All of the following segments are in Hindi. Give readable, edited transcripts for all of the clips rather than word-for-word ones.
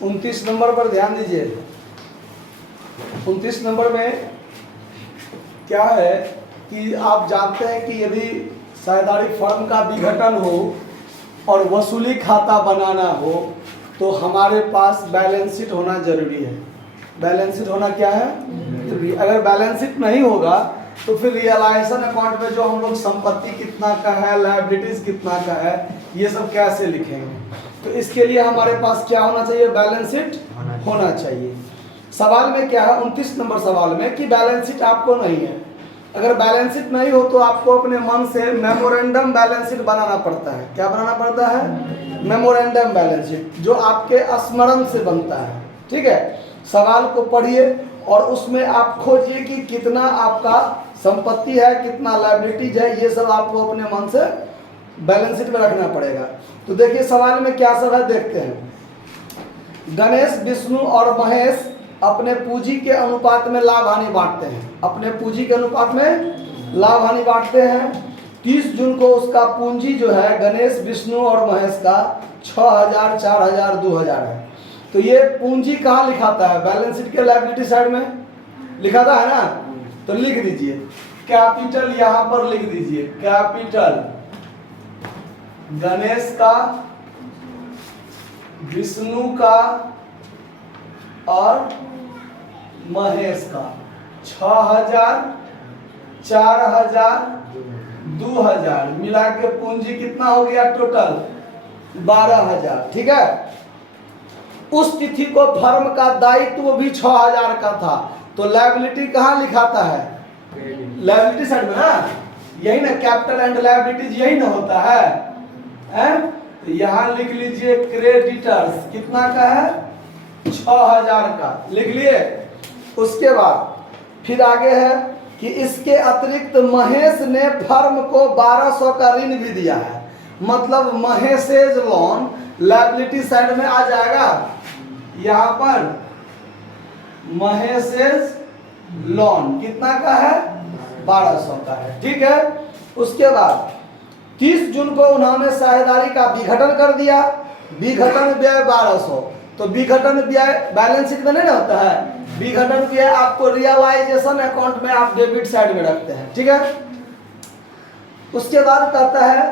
29 नंबर पर ध्यान दीजिए। 29 नंबर में क्या है कि आप जानते हैं कि यदि साझेदारी फर्म का विघटन हो और वसूली खाता बनाना हो तो हमारे पास बैलेंस शीट होना जरूरी है। बैलेंस शीट होना क्या है जरूरी। अगर बैलेंस शीट नहीं होगा तो फिर रियलाइजेशन अकाउंट में जो हम लोग संपत्ति कितना का है, लायबिलिटीज कितना का है, ये सब कैसे लिखेंगे। तो इसके लिए हमारे पास क्या होना चाहिए, बैलेंस शीट होना चाहिए। सवाल में क्या है 29 नंबर सवाल में कि बैलेंस शीट आपको नहीं है। अगर बैलेंस शीट नहीं हो तो आपको अपने मन से मेमोरेंडम बैलेंस शीट बनाना पड़ता है। क्या बनाना पड़ता है, मेमोरेंडम बैलेंस शीट, जो आपके स्मरण से बनता है। ठीक है, सवाल को पढ़िए और उसमें आप खोजिए कि कितना आपका संपत्ति है, कितना लायबिलिटीज है, ये सब आपको अपने मन से बैलेंस शीट में रखना पड़ेगा। तो देखिए सवाल में क्या सब है, देखते हैं। गणेश, विष्णु और महेश अपने पूंजी के अनुपात में लाभ हानि बांटते हैं। अपने पूंजी के अनुपात में लाभ हानि बांटते हैं। 30 जून को उसका पूंजी जो है गणेश, विष्णु और महेश का 6000, 4000, 2000 है। तो ये पूंजी कहाँ लिखाता है, बैलेंस शीट के लायबिलिटी साइड में लिखाता है ना। तो लिख दीजिए कैपिटल, यहां पर लिख दीजिए कैपिटल गणेश का, विष्णु का और महेश का 6000, 4000, 2000 मिला के पूंजी कितना हो गया टोटल 12000। ठीक है, उस तिथि को फर्म का दायित्व भी 6000 का था। तो लायबिलिटी कहाँ लिखाता है, लायबिलिटी साइड में ना, यही ना, कैपिटल एंड लायबिलिटीज यही ना होता है। तो यहां लिख लीजिए क्रेडिटर्स कितना का है 6000 का, लिख लिए। उसके बाद फिर आगे है कि इसके अतिरिक्त महेश ने फर्म को 1200 का ऋण भी दिया है। मतलब महेशेज लोन लायबिलिटी साइड में आ जाएगा। यहां पर महेशेज लोन कितना का है 1200 का है। ठीक है, उसके बाद 30 जून को उन्होंने साझेदारी का विघटन कर दिया। विघटन व्यय 1200। तो विघटन व्यय बैलेंस शीट में नहीं होता है, विघटन व्यय आपको रियलाइजेशन अकाउंट में आप डेबिट साइड में रखते हैं। ठीक है, उसके बाद कहता है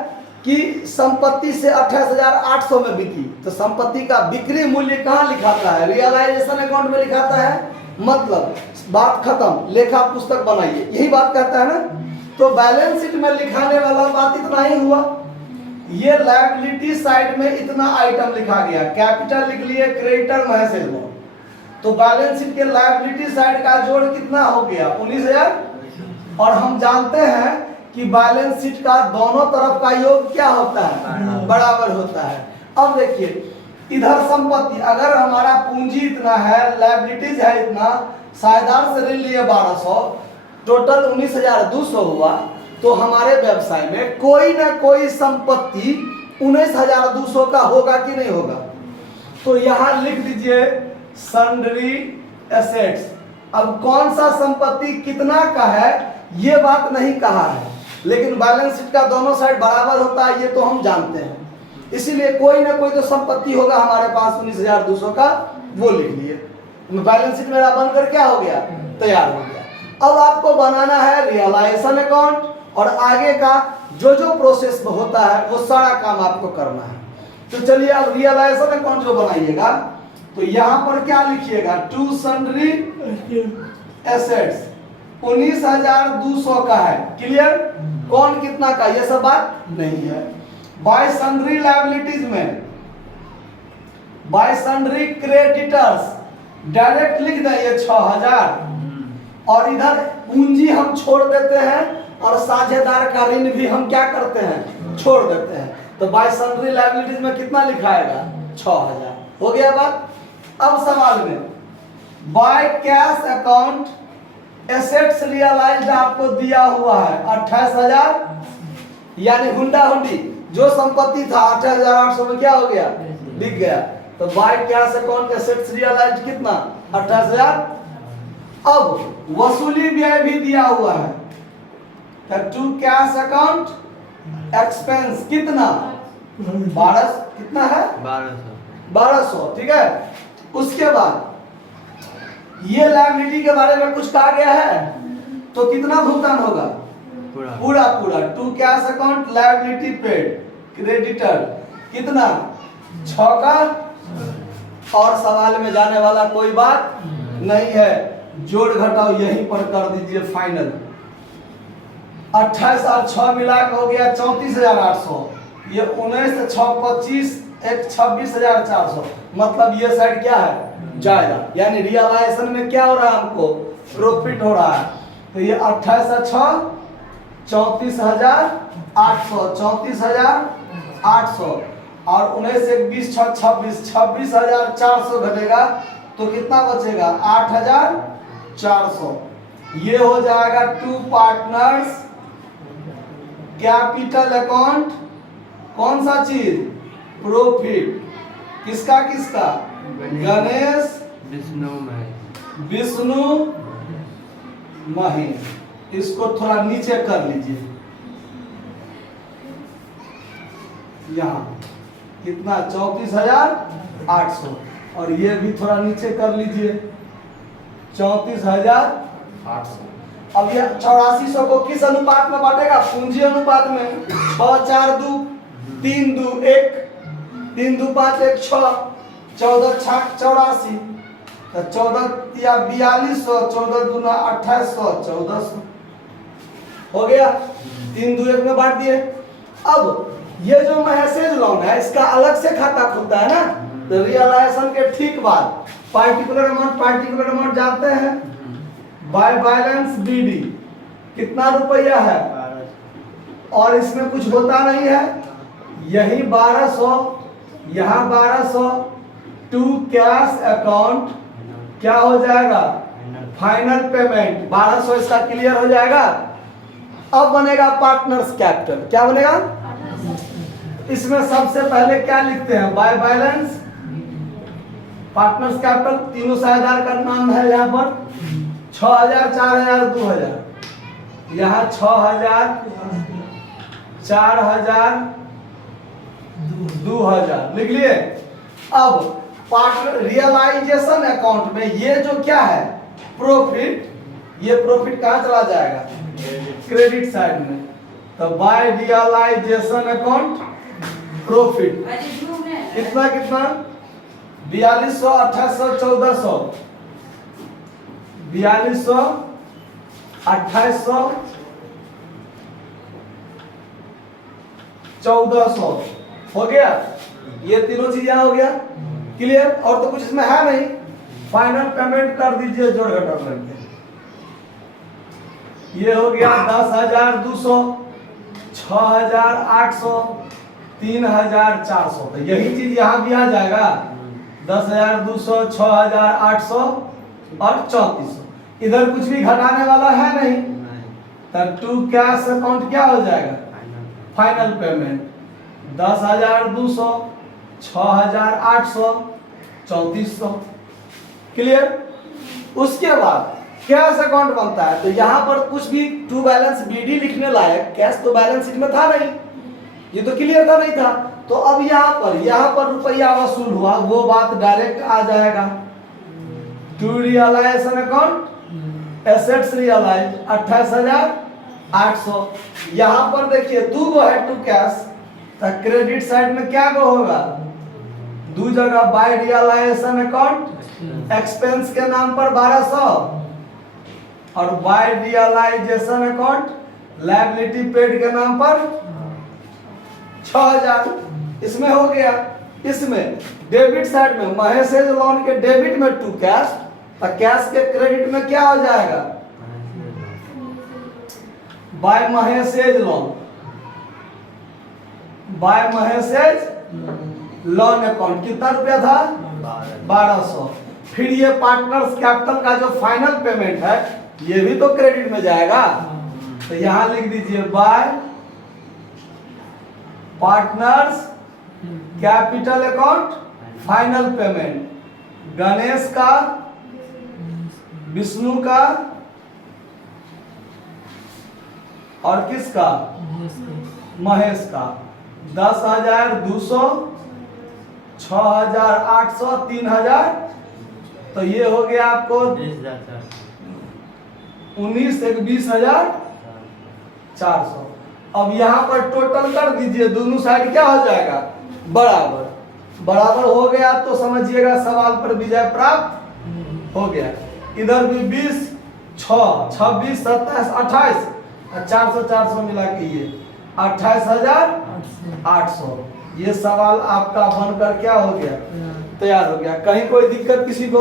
कि संपत्ति से 28,800 में बिकी। तो संपत्ति का बिक्री मूल्य कहाँ लिखाता है, रियलाइजेशन अकाउंट में लिखाता है। मतलब बात खत्म, लेखा पुस्तक बनाइए, यही बात कहता है ना। तो बैलेंस शीट में लिखाने वाला बात इतना ही हुआ। ये लायबिलिटी साइड में इतना आइटम लिखा गया, कैपिटल लिख लिए, क्रेडिटर, महेशेज लोन। तो बैलेंस शीट के लायबिलिटी साइड का जोड़ कितना हो गया 19000। और हम जानते हैं कि बैलेंस शीट का दोनों तरफ का योग क्या होता है, बराबर होता है। अब देखिए इधर संपत्ति, अगर हमारा पूंजी इतना है, लायबिलिटीज है इतना, साझेदार से ऋण लिए 1200, टोटल 19200 हुआ। तो हमारे व्यवसाय में कोई ना कोई संपत्ति 19200 का होगा कि नहीं होगा। तो यहां लिख दीजिए सन्ड्री एसेट्स। अब कौन सा संपत्ति कितना का है ये बात नहीं कहा है, लेकिन बैलेंस शीट का दोनों साइड बराबर होता है ये तो हम जानते हैं। इसीलिए कोई ना कोई तो संपत्ति होगा हमारे पास 19200 का, वो लिख लिए। बैलेंस शीट मेरा बनकर क्या हो गया, तैयार हो गया। अब आपको बनाना है रियलाइजेशन अकाउंट और आगे का जो जो प्रोसेस होता है वो सारा काम आपको करना है। तो चलिए अब रियलाइजेशन अकाउंट जो बनाइएगा तो यहां पर क्या लिखिएगा, टू सन्ड्री एसेट्स 19200 का है। क्लियर, कौन कितना का ये सब बात नहीं है। बाय सन्ड्री लायबिलिटीज में, बाय सन्ड्री क्रेडिटर्स डायरेक्ट लिख दें ये 6000 और इधर पूंजी हम छोड़ देते हैं और साझेदार का ऋण भी हम क्या करते हैं, छोड़ देते हैं। तो बाय सन्ड्री लायबिलिटीज में कितना लिखाएगा 6000। हो गया बात। अब सवाल में by cash account assets realised आपको दिया हुआ है 28000, यानी हुंडा हुंडी जो संपत्ति था 28,800 में क्या हो गया, बिक गया। तो by cash account assets realised कितना 28,000। अब वसूली व्यय भी दिया हुआ है, टू कैश अकाउंट एक्सपेंस कितना 12, कितना है 1200। ठीक है, उसके बाद ये लायबिलिटी के बारे में कुछ कहा गया है तो कितना भुगतान होगा? पूरा पूरा। To cash account liability paid creditor कितना? 6 का। और सवाल में जाने वाला कोई बात नहीं है, जोड़ घटाओ यहीं पर कर दीजिए फाइनल। 28 और 6 मिला के हो गया 34,800। ये 19 से 6 25 एक 26,400। मतलब ये साइड क्या है? जाएगा। यानी रियलाइजेशन में क्या हो रहा है? हमको प्रॉफिट हो रहा है। तो ये 28 से 6 34,800 34,800 और 19 से 20 6 26 26,400 घटेगा तो कितना बचेगा? 8,400। ये हो जाएगा टू पार्टनर्स कैपिटल अकाउंट। कौन सा चीज? प्रॉफिट। किसका किसका? गणेश विष्णु महेश। इसको थोड़ा नीचे कर लीजिए। यहाँ कितना? 34,800। और ये भी थोड़ा नीचे कर लीजिए 34,800। अब ये 8400 को किस अनुपात में बांटेगा? पूंजी अनुपात में। 6 4 2 3 2 1 3 2 5 1 6 14 6 84 तो 14 या 4200 14 दूना 2800 1400 हो गया। 3 2 1 में बांट दिए। अब ये जो मैसेज लोन है इसका अलग से खाता खुलता है ना, तो रियलाइजेशन के ठीक बाद पार्टिकुलर अमाउंट जानते हैं। बाय बैलेंस बीडी कितना रुपया है? और इसमें कुछ होता नहीं है। यही 1200 यहाँ 1200 टू कैश अकाउंट क्या हो जाएगा? फाइनल पेमेंट 1200 इसका क्लियर हो जाएगा। अब बनेगा पार्टनर्स कैपिटल। क्या बनेगा? इसमें सबसे पहले क्या लिखते हैं? By balance partners capital. तीनों साझेदार का नाम है यहाँ पर 6,000 4,000 2,000। यहाँ 6,000 4,000 2,000 लिख लिए। अब पार्टनर रियलाइजेशन अकाउंट में ये जो क्या है? प्रॉफिट। ये प्रॉफिट कहाँ चला जाएगा? क्रेडिट साइड में। तो बाय रियलाइजेशन अकाउंट प्रॉफिट कितना कितना? 4200 2800 1400 4200 2800 1400 हो गया। ये तीनों चीज यहाँ हो गया क्लियर। और तो कुछ इसमें है नहीं। फाइनल पेमेंट कर दीजिए जोड़ घटा करके। ये हो गया 10,200 6,800 3,400। तो यही चीज यहाँ भी आ जाएगा 10,200 6,800 और 3,400। इधर कुछ भी घटाने वाला है नहीं। तब टू कैश अकाउंट क्या हो जाएगा? Final payment 10,200 6,800 3,400 clear. उसके बाद कैश अकाउंट बनता है। तो यहाँ पर कुछ भी टू बैलेंस बीडी लिखने लायक कैश तो बैलेंस शीट में था नहीं। ये तो क्लियर था नहीं था। तो अब यहाँ पर रुपया वसूल हुआ वो बात डायरेक्ट आ जाएगा। To realisation account assets realise 28,800। यहाँ पर देखिए 2 गो है टू कैश। तो क्रेडिट साइड में क्या गो होगा? 2 जगह बाय रियलाइजेशन अकाउंट एक्सपेंस के नाम पर 1200 और by realisation account liability paid के नाम पर 6,000। इसमें हो गया। इसमें डेबिट साइड में महेशेज लोन के डेबिट में टू कैश, तो कैश के क्रेडिट में क्या हो जाएगा? By Mahesh's loan by Mahesh's loan account कितना रुपया था? 1200। फिर ये पार्टनर्स कैपिटल का जो फाइनल पेमेंट है ये भी तो क्रेडिट में जाएगा। तो यहां लिख दीजिए bye partners capital account final payment. Ganesh का, विष्णु का और किसका? महेश का। 10,200 6,800 3,400 तो ये हो गया आपको 19 एक 20,400। अब यहाँ पर टोटल कर दीजिए, दोनों साइड क्या हो जाएगा, बराबर। बराबर हो गया तो समझिएगा सवाल पर विजय प्राप्त हो गया। इधर भी 20, 6, 26, 27, 28 और 400 400 मिला के ये 28,800। ये सवाल आपका बनकर क्या हो गया, तैयार हो गया। कहीं कोई दिक्कत किसी को,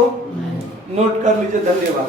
नोट कर लीजिए। धन्यवाद।